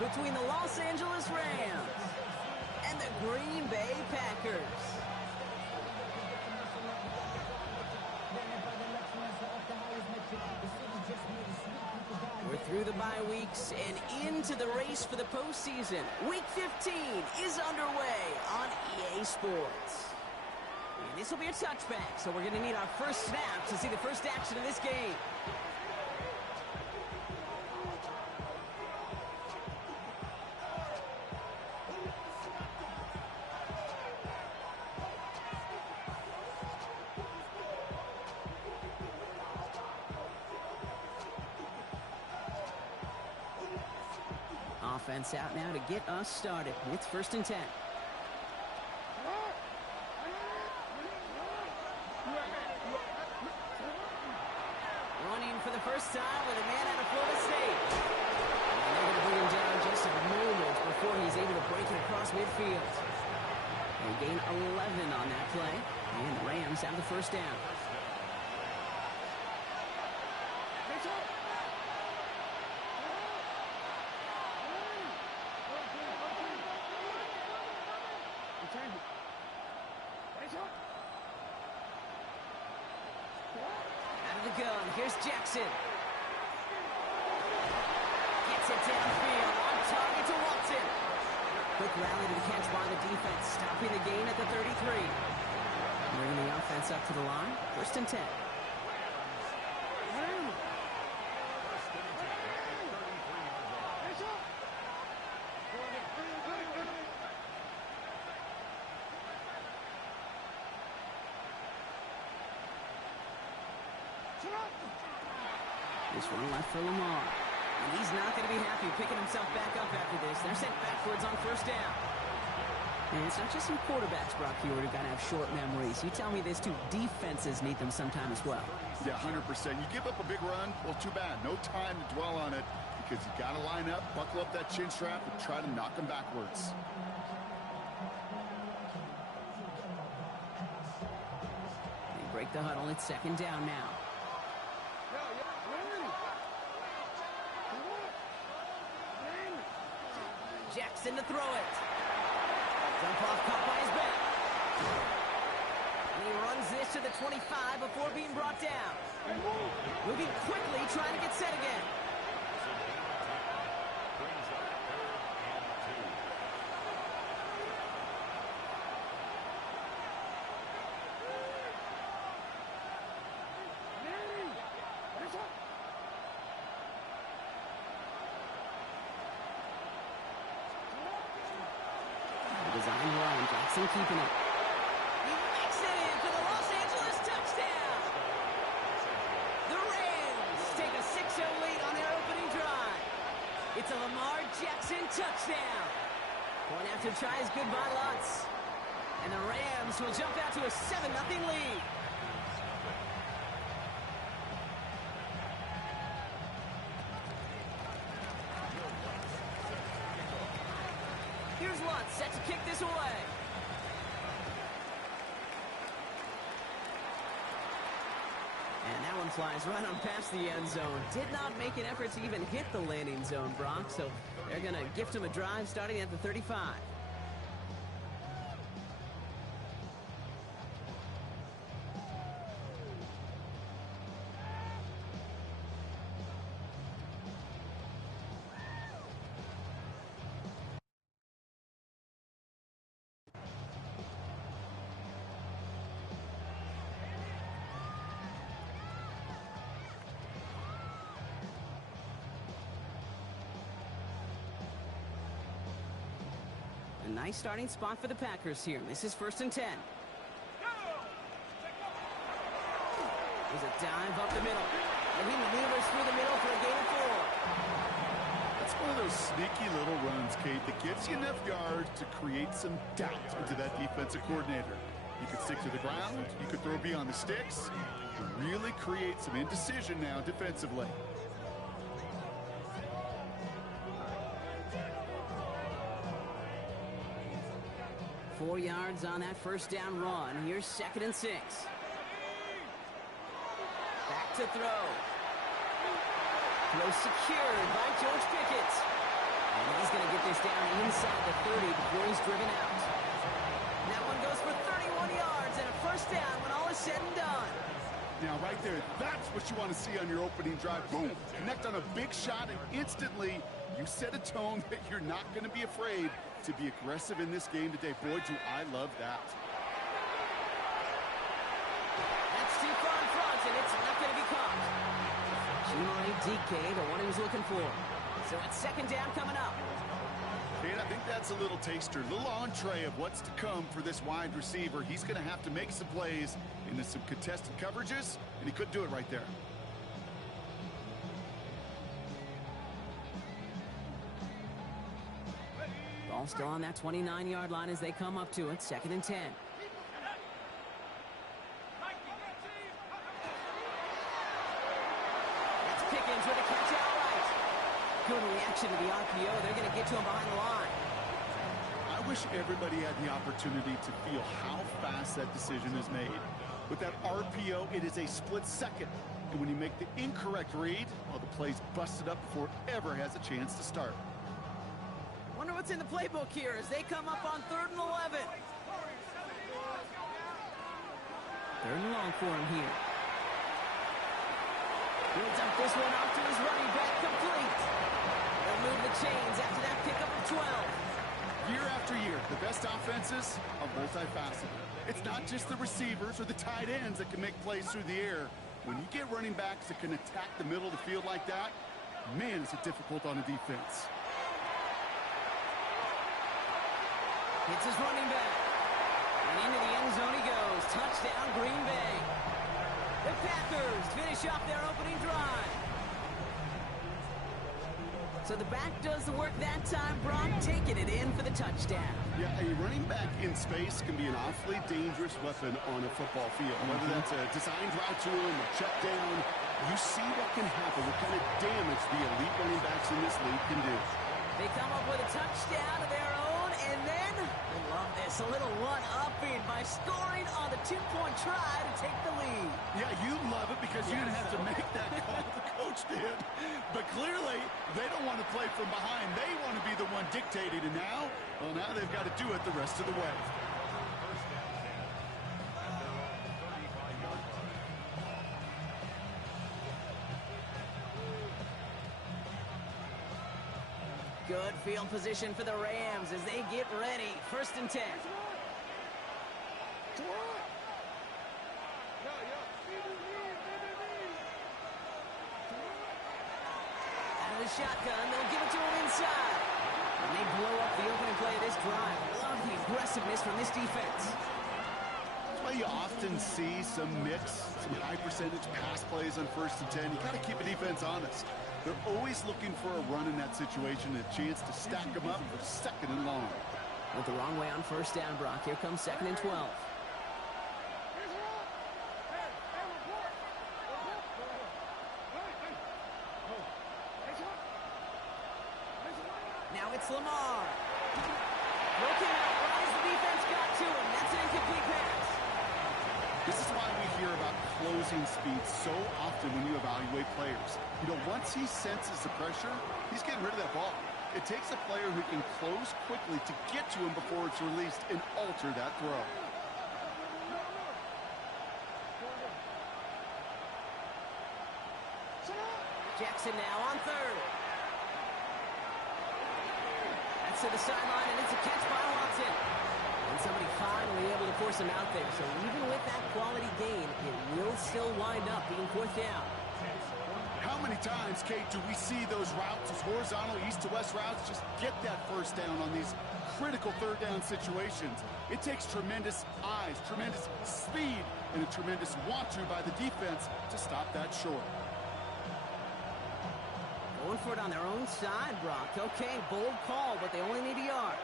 between the Los Angeles Rams and the Green Bay Packers. We're through the bye weeks and into the race for the postseason. Week 15 is underway on EA Sports. And this will be a touchback, so we're going to need our first snap to see the first action of this game. Offense out now to get us started. It's 1st and 10. Running for the first time with a man out of Florida State. And they're going to bring him down just a moment before he's able to break it across midfield. They gain 11 on that play, and the Rams have the first down. Out of the gun, here's Jackson. Gets it downfield, on target to Watson. Quick rally to the catch by the defense, stopping the gain at the 33. Bringing the offense up to the line, 1st and 10. This one left for Lamar. And he's not going to be happy picking himself back up after this. They're sent backwards on 1st down. And it's not just some quarterbacks, Brock Hewitt, who got to have short memories. You tell me this too. Defenses need them sometime as well. Yeah, 100%. You give up a big run, well, too bad. No time to dwell on it because you got to line up, buckle up that chin strap, and try to knock them backwards. They break the huddle. It's 2nd down now. Jackson to throw it. Jump off, caught by his back. And he runs this to the 25 before being brought down. Moving quickly, trying to get set again. Design run, Jackson keeping it. He makes it in for the Los Angeles touchdown. The Rams take a 6-0 lead on their opening drive. It's a Lamar Jackson touchdown. Point after tries good by Lutz. And the Rams will jump out to a 7-0 lead. Here's Lutz, set to kick this away. And that one flies right on past the end zone. Did not make an effort to even hit the landing zone, Brock. So they're going to gift him a drive starting at the 35. A nice starting spot for the Packers here. This is 1st and 10. There's a dive up the middle. And he maneuvers through the middle for a gain of 4. That's one of those sneaky little runs, Kate, that gets you enough yards to create some doubt into that defensive coordinator. You could stick to the ground. You could throw beyond the sticks. You really create some indecision now defensively. Four yards on that 1st down run. Here's 2nd and 6. Back to throw. Throw secured by George Pickett. And he's going inside the 30 before he's driven out. And that one goes for 31 yards and a first down when all is said and done. Now, right there, that's what you want to see on your opening drive. Boom! Connect on a big shot, and instantly you set a tone that you're not going to be afraid to be aggressive in this game today. Boy, do I love that. That's too far in front, and it's not going to be caught. DK, the one he was looking for. So it's second down coming up. And I think that's a little taster, a little entree of what's to come for this wide receiver. He's going to have to make some plays into some contested coverages, and he couldn't do it right there. Ball still on that 29-yard line as they come up to it, second and 10. Pickens with a catch outright. Good reaction to the RPO. They're going to get to him behind the line. I wish everybody had the opportunity to feel how fast that decision is made. With that RPO, it is a split second. And when you make the incorrect read, well, the play's busted up before it ever has a chance to start. Wonder what's in the playbook here as they come up on 3rd and 11. 3rd and long for him here. Builds up this one off to his running back, complete. They'll move the chains after that pickup of 12. Year after year, the best offenses are multifaceted. It's not just the receivers or the tight ends that can make plays through the air. When you get running backs that can attack the middle of the field like that, man, is it difficult on a defense. Hits his running back. And into the end zone he goes. Touchdown, Green Bay. The Packers finish off their opening drive. So the back does the work that time. Brock taking it in for the touchdown. Yeah, a running back in space can be an awfully dangerous weapon on a football field. Whether that's a designed route to him, a check down, you see what can happen, what kind of damage the elite running backs in this league can do. They come up with a touchdown of their own, and then, I love this, a little one-upping by scoring on the two-point try to take the lead. Yeah, you love it because you didn't have to make that call, the coach did. But clearly, they don't want to play from behind. They want to be the one dictating, and now they've got to do it the rest of the way. Good field position for the Rams as they get ready. 1st and 10. Out of the shotgun, they'll give it to him inside. And they blow up the opening play of this drive. Love the aggressiveness from this defense. That's why you often see some mix, some high percentage pass plays on 1st and 10. You got to keep a defense honest. They're always looking for a run in that situation, a chance to stack them up for 2nd and long. Went the wrong way on 1st down, Brock. Here comes 2nd and 12. Now it's Lamar. Broken out, as the defense got to him. That's an incomplete pass. This is why we hear about closing speed so often when you evaluate players. You know, once he senses the pressure, he's getting rid of that ball. It takes a player who can close quickly to get to him before it's released and alter that throw. Jackson now on 3rd. That's to the sideline, and it's a catch by Watson. And somebody finally able to force him out there. So even with that quality gain, it will still wind up being 4th down. How many times, Kate, do we see those routes, those horizontal east-to-west routes, just get that 1st down on these critical 3rd down situations? It takes tremendous eyes, tremendous speed, and a tremendous want-to by the defense to stop that short. Going for it on their own side, Brock. Okay, bold call, but they only need a yard.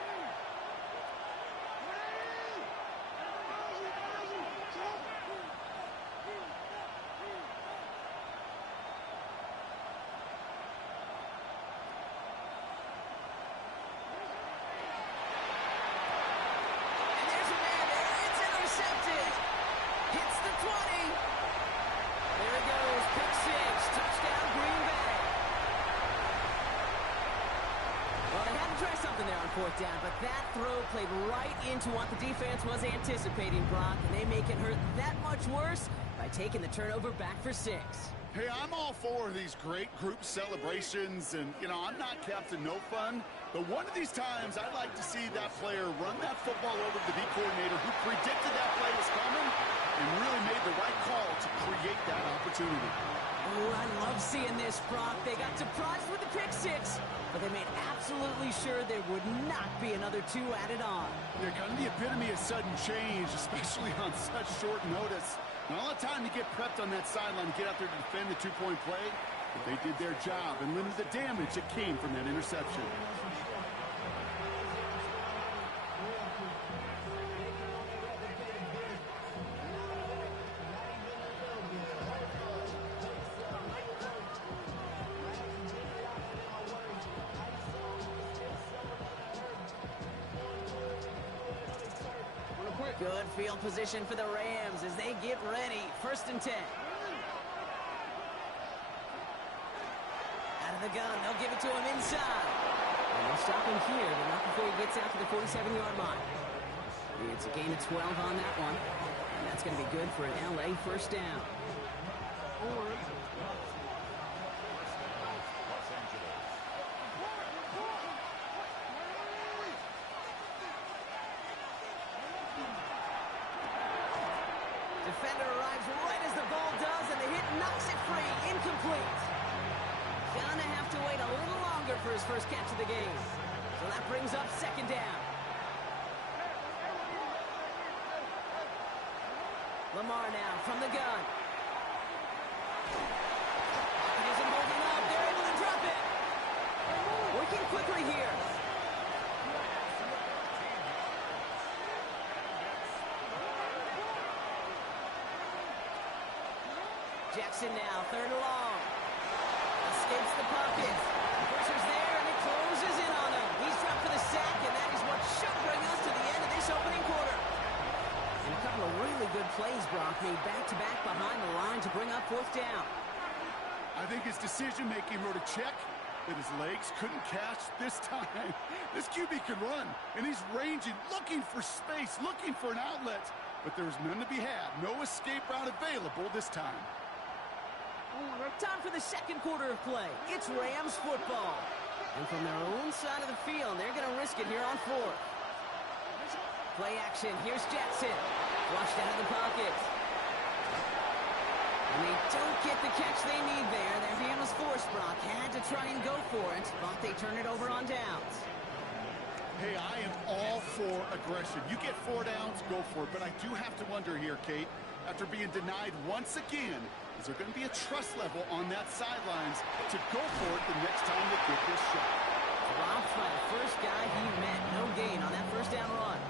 something there on fourth down, but that throw played right into what the defense was anticipating, Brock, and they make it hurt that much worse by taking the turnover back for 6. Hey, I'm all for these great group celebrations, and, you know, I'm not Captain No Fun, but one of these times I'd like to see that player run that football over to the D coordinator who predicted that play was coming and really made the right call to create that opportunity. Oh, I love seeing this, Brock. They got surprised with the pick 6, but they made absolutely sure there would not be another 2 added on. Yeah, kind of the epitome of sudden change, especially on such short notice. Not all the time to get prepped on that sideline to get out there to defend the 2-point play, but they did their job and limited the damage that came from that interception. Good field position for the Rams as they get ready. 1st and 10. Out of the gun, they'll give it to him inside. And they'll stop him here, but not before he gets out to the 47-yard line. It's a gain of 12 on that one. And that's going to be good for an LA 1st down. Defender arrives right as the ball does, and the hit knocks it free. Incomplete. Gonna have to wait a little longer for his first catch of the game. So that brings up 2nd down. Lamar now from the gun. Pocket isn't holding up. They're able to drop it. Working quickly here. Jackson now, 3rd and long. Escapes the pocket. Pressure's there, and it closes in on him. He's dropped for the sack, and that is what should bring us to the end of this opening quarter. And a couple of really good plays, Brock, made back-to-back behind the line to bring up 4th down. I think his decision-making wrote a check that his legs couldn't catch this time. This QB can run, and he's ranging, looking for space, looking for an outlet. But there's none to be had. No escape route available this time. Time for the 2nd quarter of play. It's Rams football. And from their own side of the field, they're going to risk it here on 4th. Play action. Here's Jackson. Flushed out of the pocket. And they don't get the catch they need there. Their hand was forced, Brock. Had to try and go for it. Thought they turn it over on downs. Hey, I am all for aggression. You get 4 downs, go for it. But I do have to wonder here, Kate, after being denied once again, is there going to be a trust level on that sidelines to go for it the next time they get this shot? Dropped by the first guy he met. No gain on that 1st down run.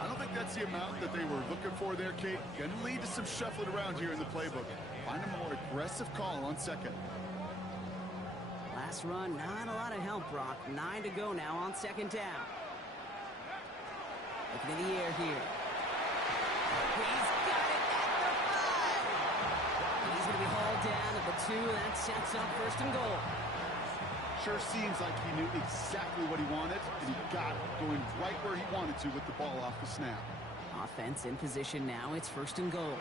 I don't think that's the amount that they were looking for there, Kate. Going to lead to some shuffling around here in the playbook. Find a more aggressive call on 2nd. Last run, not a lot of help, Brock. 9 to go now on 2nd down. Looking in the air here. He's got it at the 5. He's going to be hauled down at the 2. That sets up 1st and goal. Sure seems like he knew exactly what he wanted, and he got it going right where he wanted to with the ball off the snap. Offense in position now. It's 1st and goal.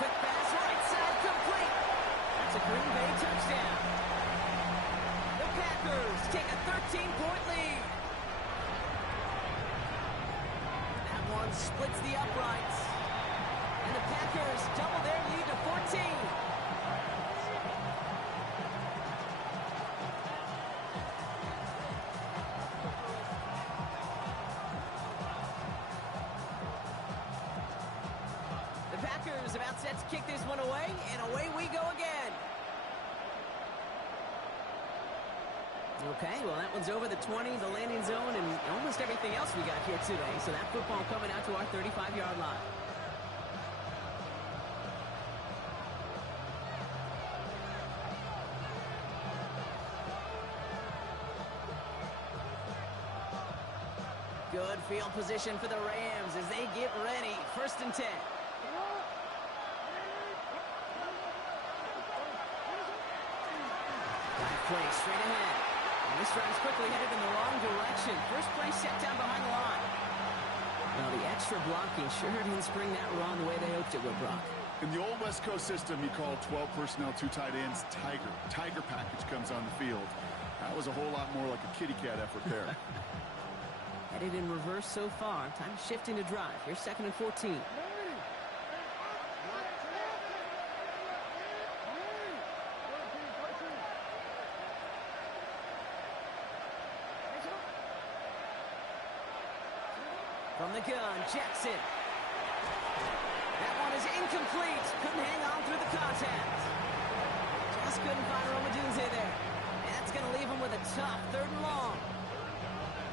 Quick pass, right side, complete. That's a Green Bay touchdown. The Packers take a 13-point lead. That one splits the uprights. And the Packers double their lead to 14. The Packers about set to kick this one away, and away we go again. Okay, well, that one's over the 20, the landing zone, and almost everything else we got here today. So that football coming out to our 35-yard line. Good field position for the Rams as they get ready. 1st and 10. Drive play straight ahead. And this drive's quickly headed in the wrong direction. First play set down behind the line. Well, the extra blocking sure didn't spring that run the way they hoped it would, Brock. In the old West Coast system, you called 12 personnel, 2 tight ends, Tiger. Tiger package comes on the field. That was a whole lot more like a kitty cat effort there. Headed in reverse so far. Time to shift into drive. Here's 2nd and 14. From the gun, Jackson. That one is incomplete. Couldn't hang on through the contact. Just couldn't find Romadunze there. That's going to leave him with a tough 3rd and long.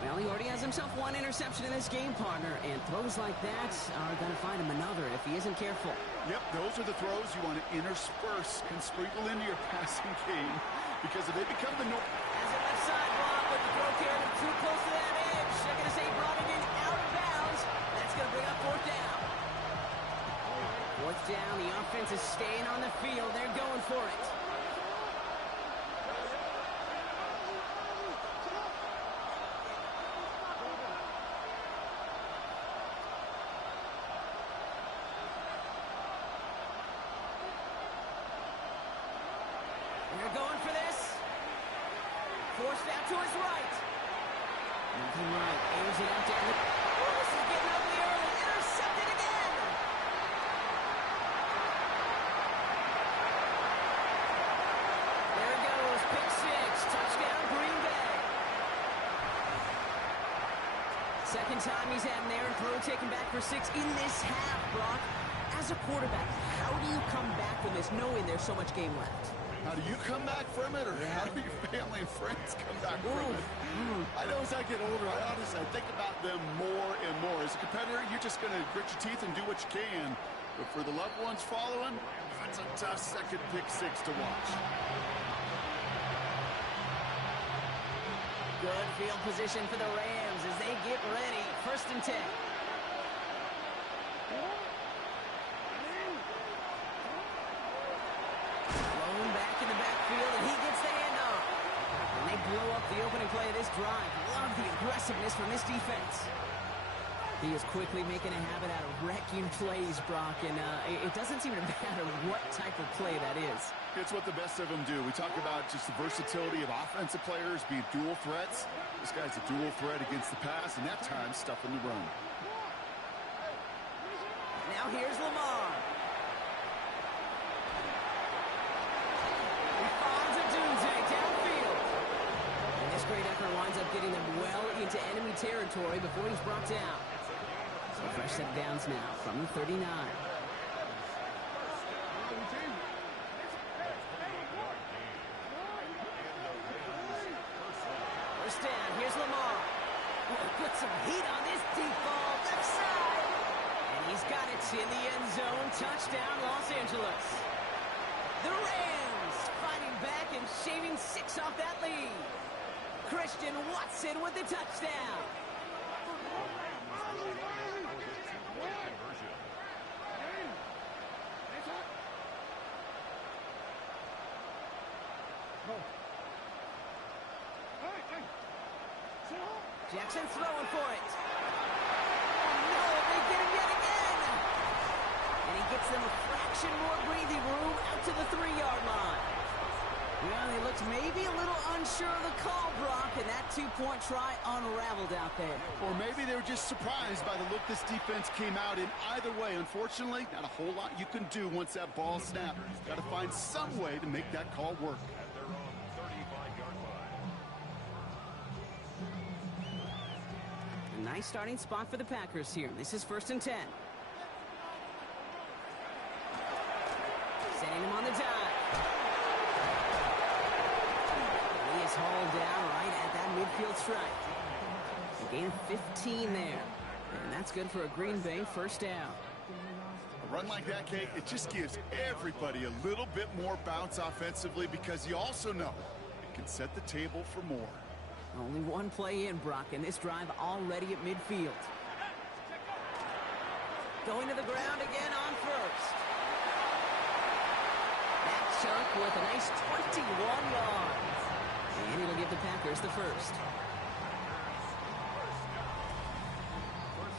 Well, he already has himself 1 interception in this game, partner, and throws like that are going to find him another if he isn't careful. Yep, those are the throws you want to intersperse and sprinkle into your passing game, because if they become the norm. As a left side block, but the throw carried him too close to that edge. They're going to say brought it in out of bounds. That's going to bring up 4th down. 4th down, the offense is staying on the field. They're going for it. They're going for this. Forced out to his right. Moving right, aims it out down the... Oh, this is getting ugly early. Intercepted again. There it goes. Pick 6. Touchdown, Green Bay. Second time he's had an errant throw taken back for 6 in this half, Brock. As a quarterback, how do you come back from this knowing there's so much game left? How do you come back from it, or how do your family and friends come back from it? I know as I get older, I think about them more and more. As a competitor, you're just going to grit your teeth and do what you can. But for the loved ones following, that's a tough second pick 6 to watch. Good field position for the Rams as they get ready. 1st and 10. Back in the backfield, and he gets the handoff. And they blow up the opening play of this drive. Love the aggressiveness from this defense. He is quickly making a habit out of wrecking plays, Brock, and it doesn't seem to matter what type of play that is. It's what the best of them do. We talk about just the versatility of offensive players being dual threats. This guy's a dual threat against the pass, and that time stuffing the run. Now here's Lamar. Downfield. And this great effort winds up getting them well into enemy territory before he's brought down. So fresh set of downs now from the 39. First down, here's Lamar. Put some heat on this deep ball, left side. And he's got it in the end zone. Touchdown, Los Angeles. The Rams fighting back and shaving 6 off that lead. Christian Watson with the touchdown. Jackson throwing for it. Oh no, they get him yet again. And he gets them a fraction more breathing room out to the 3-yard line. Well, he looked maybe a little unsure of the call, Brock, and that 2-point try unraveled out there. Or maybe they were just surprised by the look this defense came out in. Either way, unfortunately, not a whole lot you can do once that ball snapped. Got to find some way to make that call work. A nice starting spot for the Packers here. This is 1st and 10. Setting him on the dive. And he is hauled down right at that midfield strike. A gain of 15 there. And that's good for a Green Bay 1st down. A run like that, Kate, it just gives everybody a little bit more bounce offensively, because you also know it can set the table for more. Only one play in, Brock, and this drive already at midfield. Going to the ground again on first. That chunk with a nice 21 yards. give the Packers the first. First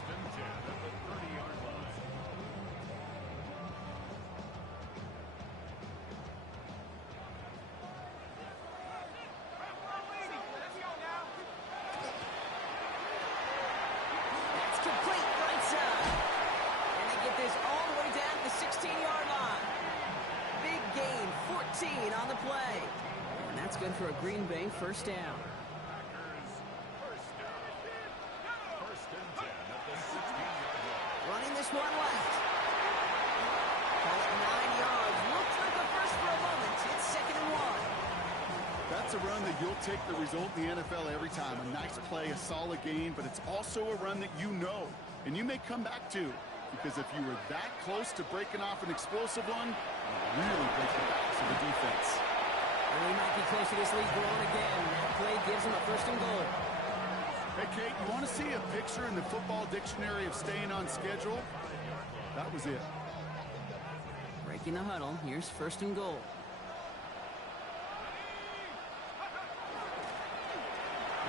and 10 at the 30-yard line. That's complete right side. And they get this all the way down to the 16-yard line. Big gain, 14 on the play. And that's good for a Green Bay first down. First and 10 at the 16-yard line. Running this one left. Call it 9 yards. Looks like a first for a moment. It's 2nd and 1. That's a run that you'll take the result in the NFL every time. A nice play, a solid gain, but it's also a run that you know and you may come back to, because if you were that close to breaking off an explosive one, you really break the backs of the defense. And we might be close to this lead growing again. That play gives him a first and goal. Hey, Kate, you want to see a picture in the football dictionary of staying on schedule? That was it. Breaking the huddle. Here's first and goal.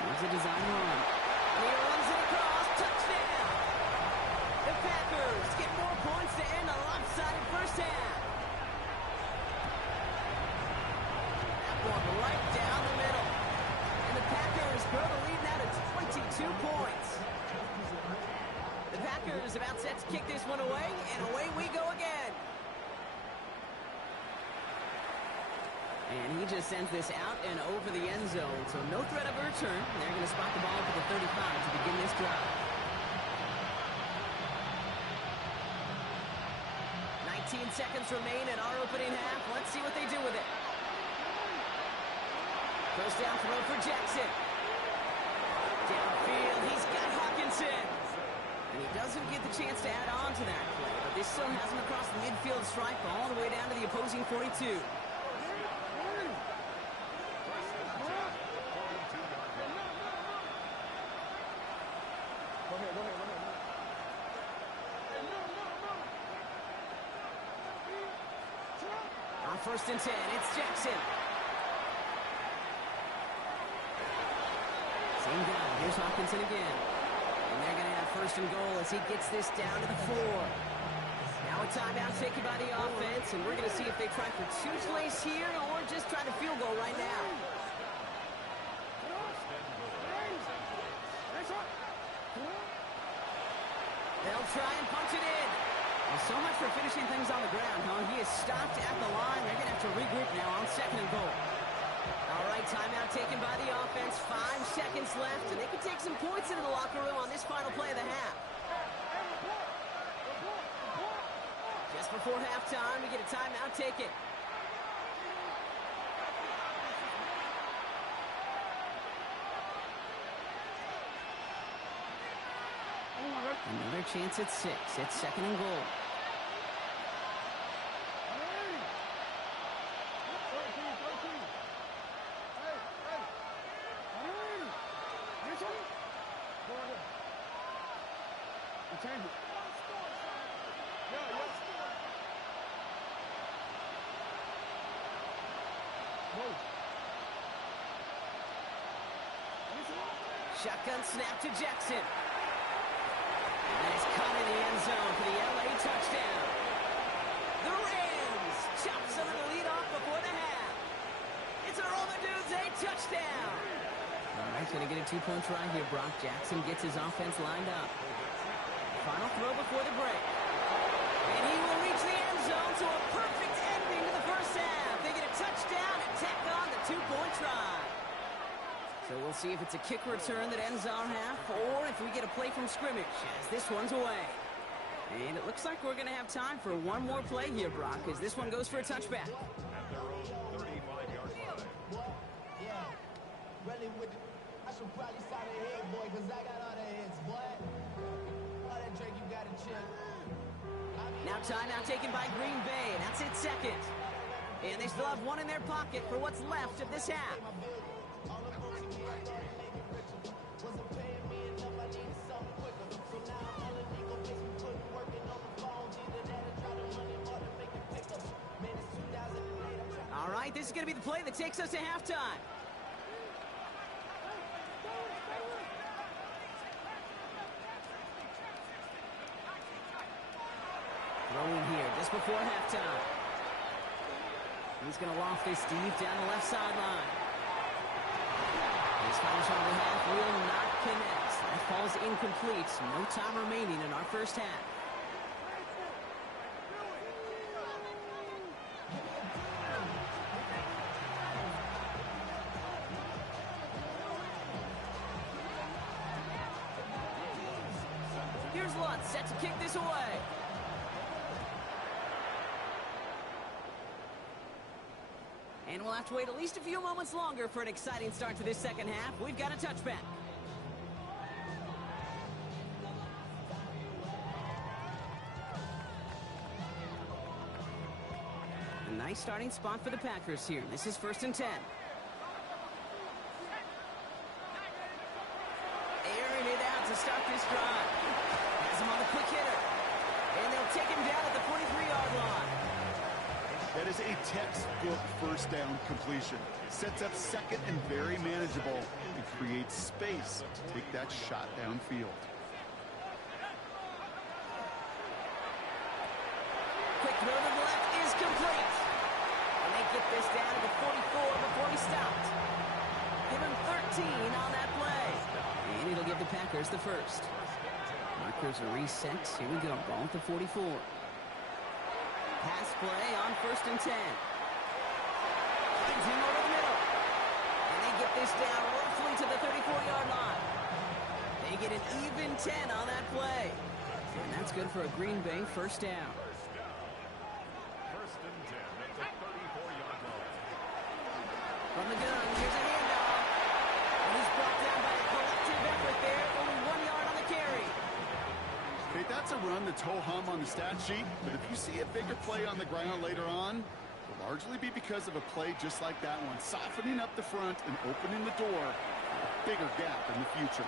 Here's a design run. And he runs it across. Touchdown! The Packers get more points to end a lopsided first half. That one right down the middle. And the Packers grow the lead now to 22 points. The Packers about set to kick this one away, and away we go again. And he just sends this out and over the end zone, so no threat of a return. They're going to spot the ball for the 35 to begin this drive. 19 seconds remain in our opening half. Let's see what they do with it. First down throw for Jackson. Downfield, he's got Hawkinson. And he doesn't get the chance to add on to that play, but this still has him across the midfield stripe all the way down to the opposing 42. On first and 10, it's Jackson. Same guy, here's Hawkinson again. And they're going to have first and goal as he gets this down to the 4. Now a timeout taken by the offense, and we're going to see if they try for 2 plays here or just try to field goal right now. They'll try and punch it in. Well, so much for finishing things on the ground, huh? He is stopped at the line. They're going to have to regroup now on second and goal. All right, timeout taken by the offense. 5 seconds left, and they can take some points into the locker room on this final play of the half. Just before halftime, we get a timeout taken. Another chance at 6. It's second and goal. Shotgun snap to Jackson. And it's caught in the end zone for the LA touchdown. The Rams chop some of the lead off before the half. It's a Roman Dudes, a touchdown. All right, going to get a 2-point try here. Brock Jackson gets his offense lined up. Final throw before the break. And he will reach the end zone, so a perfect ending to the first half. They get a touchdown and tack on the 2-point try. So we'll see if it's a kick return that ends our half, or if we get a play from scrimmage, as this one's away. And it looks like we're going to have time for one more play here, Brock, as this one goes for a touchback. At their own 35-yard line. I should probably sign a head, boy, because I got all the heads, boy. All that Drake, you got to chill. Now timeout taken by Green Bay. That's it, second. And they still have one in their pocket for what's left of this half. All right, this is going to be the play that takes us to halftime. Throw in here just before halftime. He's going to loft this deep down the left sideline. His final shot of the half will not connect. That falls incomplete. No time remaining in our first half. Here's Lutz set to kick this away. And we'll have to wait at least a few moments longer for an exciting start to this second half. We've got a touchback. A nice starting spot for the Packers here. This is 1st and 10. Airing it out to start this drive. Has him on the quick hitter. And they'll take him down at the 43-yard line. That is a textbook first down completion. Sets up second and very manageable and creates space to take that shot downfield. Quick throw to the left is complete. And they get this down to the 44 before he stopped. Give him 13 on that play. And it'll give the Packers the first. Markers are reset. Here we go. Ball at the 44. Pass play on 1st and 10. Finds him over the middle. And they get this down roughly to the 34-yard line. They get an even 10 on that play. And that's good for a Green Bay first down. First and 10 at the 34-yard line. From the gun, here's a handoff. And he's brought down by a collective effort there. Only 1 yard on the carry. Okay, that's a run that's ho-hum on the stat sheet, but if you see a bigger play on the ground later on, it will largely be because of a play just like that one, softening up the front and opening the door for a bigger gap in the future.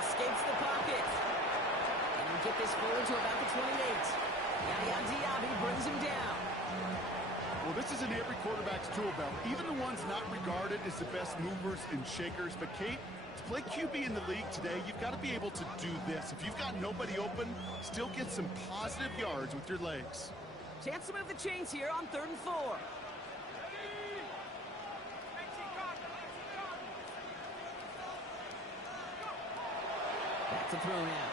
Escapes the pocket. And we get this forward to about the 28. Yaya Diaby brings him down. Well, this is in every quarterback's tool belt, even the ones not regarded as the best movers and shakers. But, Kate, to play QB in the league today, you've got to be able to do this. If you've got nobody open, still get some positive yards with your legs. Chance to move the chains here on 3rd and 4. Back to throw now.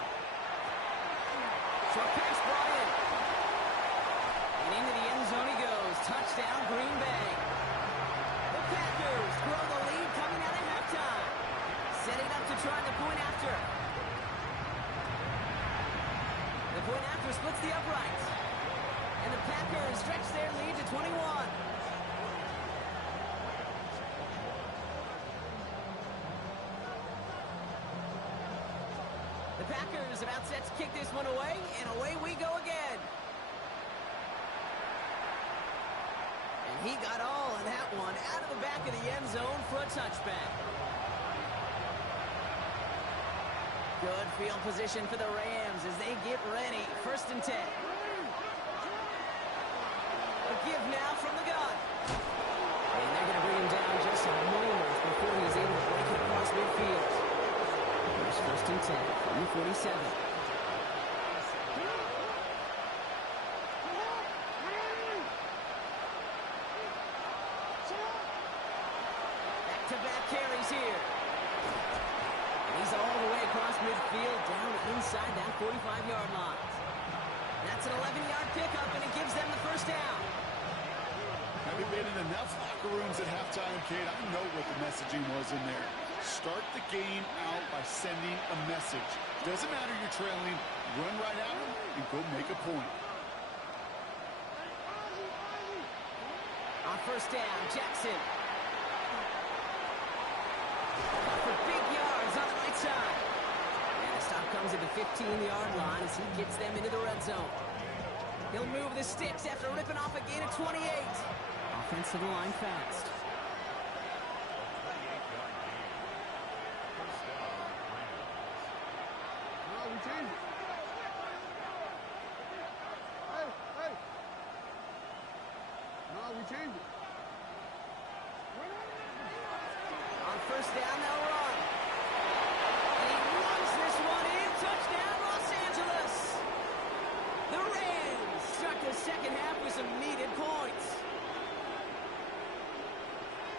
Short pass brought in. And into the end zone he goes. Touchdown, Green Bay. The Packers grow the lead coming out at halftime. Setting up to try the point after. The point after splits the uprights. And the Packers stretch their lead to 21. The Packers about set to kick this one away, and away we go again. And he got all of that one out of the back of the end zone for a touchback. Good field position for the Rams as they get ready. 1st and 10. A give now from the gun. And they're going to bring him down just a moment before he's able to break it across midfield. Here's 1st and 10 from the 47. Back-to-back carries here. He's all the way across midfield, down inside that 45-yard line. That's an 11-yard pickup, and it gives them the first down. Having been in enough locker rooms at halftime, Kate, I know what the messaging was in there. Start the game out by sending a message. Doesn't matter you're trailing, run right at them and go make a point. On 1st down, Jackson. For big yards on the right side. And the stop comes at the 15-yard line as he gets them into the red zone. He'll move the sticks after ripping off a gain of 28. Offensive line fast. No, we changed it. Hey. No, we changed it. On 1st down, they'll run. And he runs this one in. Touchdown, Los Angeles.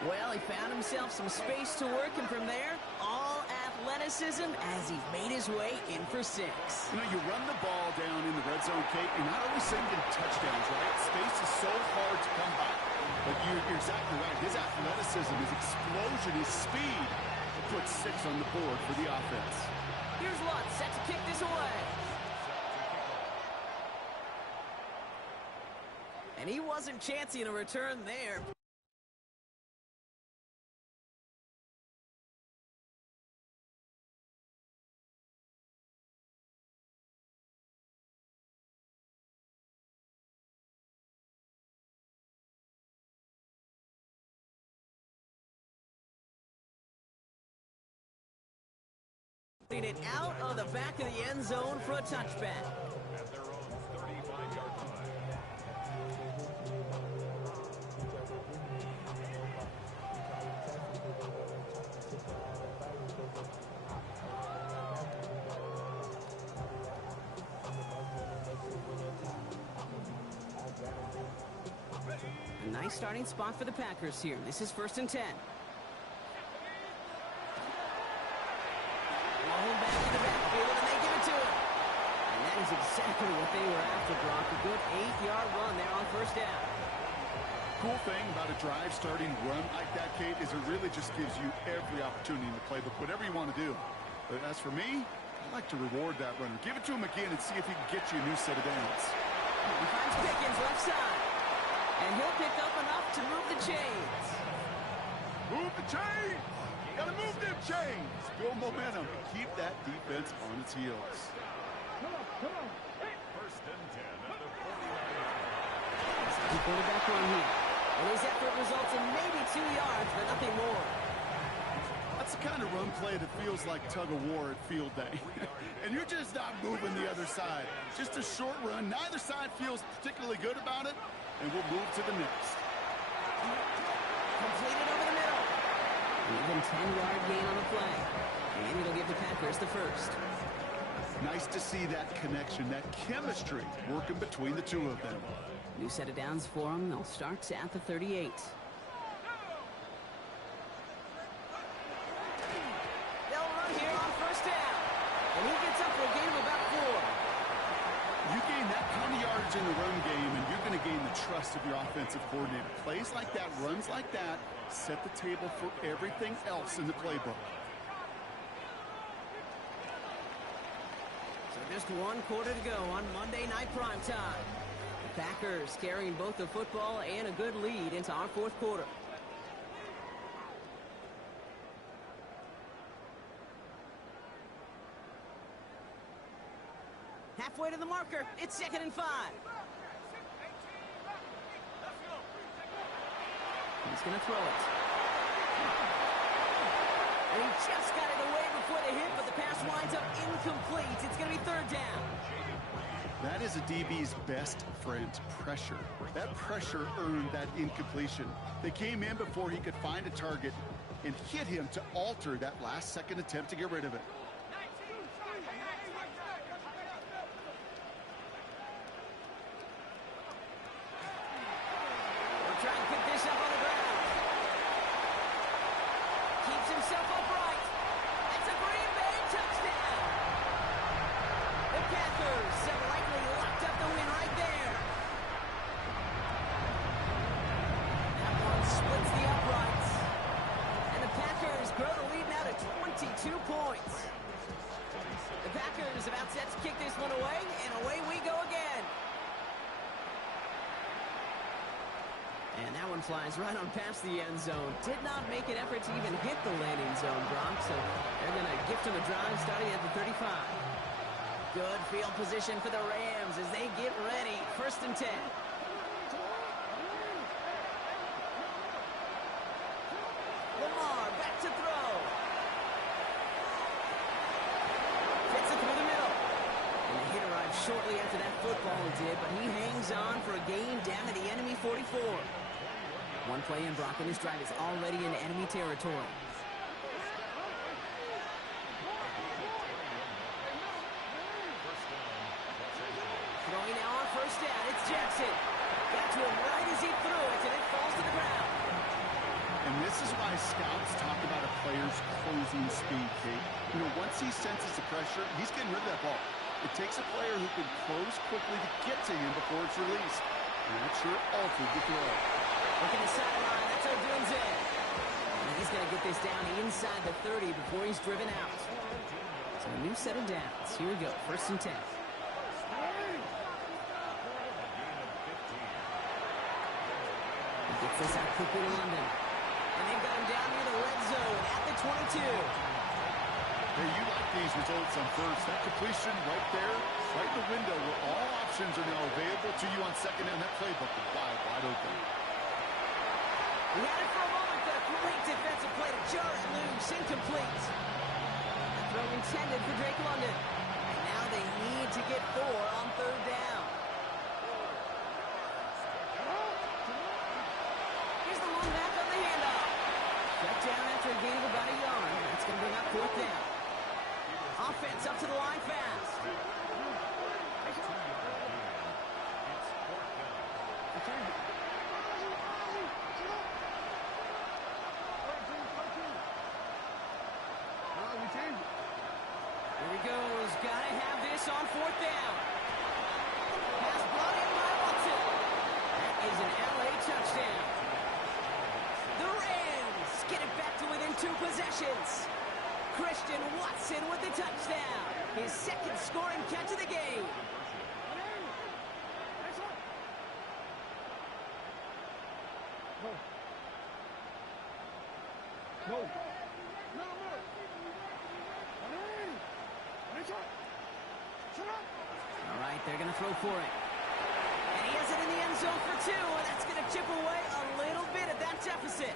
Well, he found himself some space to work, and from there, all athleticism as he made his way in for 6. You know, you run the ball down in the red zone, Kate, you're not always sending touchdowns, right? Space is so hard to come by. But you're exactly right. His athleticism, his explosion, his speed puts 6 on the board for the offense. Here's Lutz set to kick this away. And he wasn't chancing a return there. It out of the back of the end zone for a touchback. At their own 35-yard line. A nice starting spot for the Packers here. This is 1st and 10. Rolling back in the backfield, and they give it to him. And that is exactly what they were after, Brock. A good 8-yard run there on 1st down. Cool thing about a drive starting run like that, Kate, is it really just gives you every opportunity in the playbook, whatever you want to do. But as for me, I like to reward that runner. Give it to him again and see if he can get you a new set of downs. He finds Pickens left side. And he'll pick up enough to move the chains. Move the chains! Gotta move them chains! Build momentum and keep that defense on its heels. First and 10 at the 40-yard line. The quarterback run here. And his effort results in maybe 2 yards, but nothing more. That's the kind of run play that feels like tug-of-war at field day. And you're just not moving the other side. Just a short run. Neither side feels particularly good about it. And we'll move to the next. Completed over the middle. Even 10-yard gain on the play. And it'll give the Packers the first. Nice to see that connection, that chemistry working between the two of them. New set of downs for them. They'll start at the 38. They'll run here on 1st down. And he gets up for a gain of about 4. You gain that kind of yardage in the run game, and you're going to gain the trust of your offensive coordinator. Plays like that, runs like that, set the table for everything else in the playbook. So just 1 quarter to go on Monday Night Primetime. The Packers carrying both the football and a good lead into our 4th quarter. Halfway to the marker. It's 2nd and 5. He's going to throw it. And he just got it away before the hit, but the pass winds up incomplete. It's going to be 3rd down. That is a DB's best friend, pressure. That pressure earned that incompletion. They came in before he could find a target and hit him to alter that last-second attempt to get rid of it. Trying to pick this up on the ground. Keeps himself upright. It's a Green Bay touchdown. The Packers have likely locked up the win right there. That one splits the uprights. And the Packers grow the lead now to 22 points. The Packers about set to kick this one away, and away we go again. And that one flies right on past the end zone. Did not make an effort to even hit the landing zone, Brock. So they're going to gift him a drive starting at the 35. Good field position for the Rams as they get ready. 1st and 10. Lamar back to throw. Fits it through the middle. And the hit arrived shortly after that football did, but he hangs on for a gain down to the enemy 44. One play in, Brock, and this drive is already in enemy territory. Throwing now on 1st down, it's Jackson. Got to him right as he threw it, and it falls to the ground. And this why scouts talk about a player's closing speed, Kate. You know, once he senses the pressure, he's getting rid of that ball. It takes a player who can close quickly to get to him before it's released. And that sure altered the throw. Look at the sideline. That's Odunze. And he's going to get this down inside the 30 before he's driven out. So a new set of downs. Here we go. 1st and 10. He gets this out quickly to London. And they've got him down near the red zone at the 22. Hey, you like these results on first. That completion right there, right in the window where all options are now available to you on second down. That playbook is wide open. He had it for a moment, but a great defensive play to jar it loose. Incomplete. A throw intended for Drake London. And now they need to get 4 on 3rd down. Here's the long back on the handoff. Shut down after a gain of about a yard. That's going to bring up 4th down. Offense up to the line fast. Here he goes. Gotta have this on 4th down. Pass brought in by Watson. That is an LA touchdown. The Rams get it back to within 2 possessions. Christian Watson with the touchdown. His 2nd scoring catch of the game. No. All right, they're going to throw for it. And he has it in the end zone for 2, and that's going to chip away a little bit at that deficit.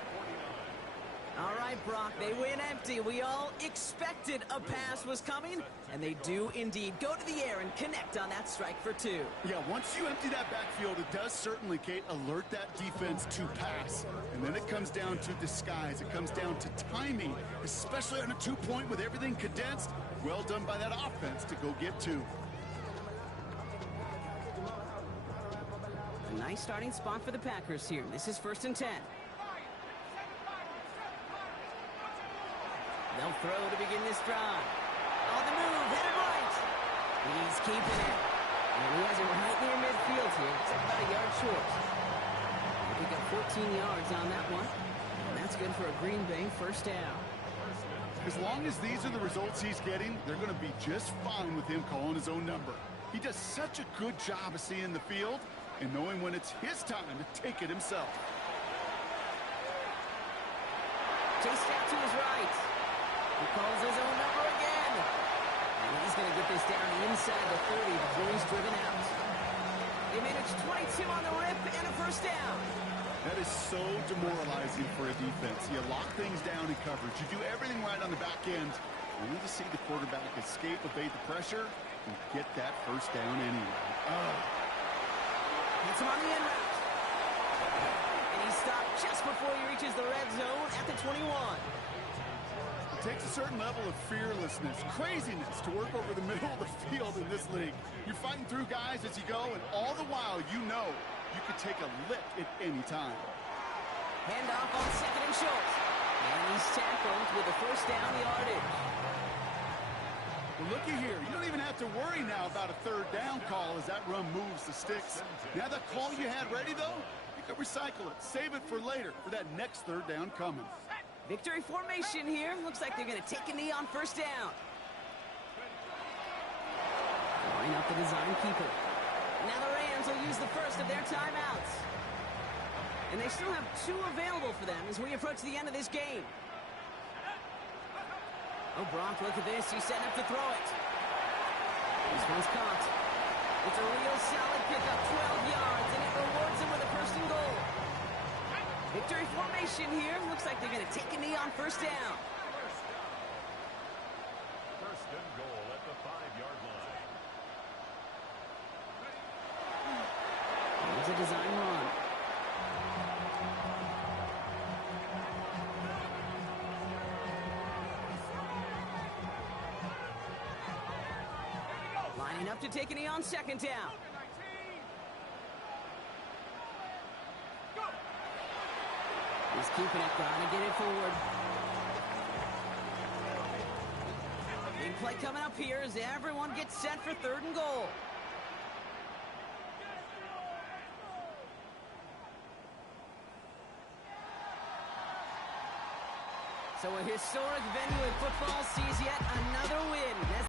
All right, Brock, they win empty. We all expected a pass was coming, and they do indeed go to the air and connect on that strike for 2. Yeah, once you empty that backfield, it does certainly, Kate, alert that defense to pass. And then it comes down to disguise. It comes down to timing, especially on a 2-point with everything condensed. Well done by that offense to go get 2. A nice starting spot for the Packers here. This is 1st and 10. They'll throw to begin this drive. On the move, headed right. He's keeping it. And he has it right near midfield here. It's about a yard short. He got 14 yards on that one. And that's good for a Green Bay 1st down. As long as these are the results he's getting, they're going to be just fine with him calling his own number. He does such a good job of seeing the field and knowing when it's his time to take it himself. Chased out to his right. He calls his own number again. And he's going to get this down inside the 30 before he's driven out. They managed 22 on the rip and a 1st down. That is so demoralizing for a defense. You lock things down in coverage. You do everything right on the back end. You need to see the quarterback escape, evade the pressure, and get that 1st down anyway. Hits him on the end route. And he's stopped just before he reaches the red zone at the 21. It takes a certain level of fearlessness, craziness to work over the middle of the field in this league. You're fighting through guys as you go, and all the while you know you could take a lick at any time. Handoff on 2nd and short. And he's tackled with the 1st down yardage. Well, looky here. You don't even have to worry now about a 3rd down call as that run moves the sticks. Now that call you had ready, though, you can recycle it. Save it for later for that next 3rd down coming. Victory formation here. Looks like they're going to take a knee on 1st down. Line up the design keeper. Now the Rams will use the 1st of their timeouts. And they still have 2 available for them as we approach the end of this game. Oh, Brock, look at this. He's setting up to throw it. This one's caught. It's a real solid pickup, 12 yards, and it rewards him with a 1st and goal. Victory formation here. Looks like they're going to take a knee on 1st down. 1st and goal at the 5-yard line. There's a design run. Lining up to take a knee on 2nd down. He's keeping it, trying to get it forward. Big play coming up here as everyone gets set for 3rd and goal. So a historic venue in football sees yet another win.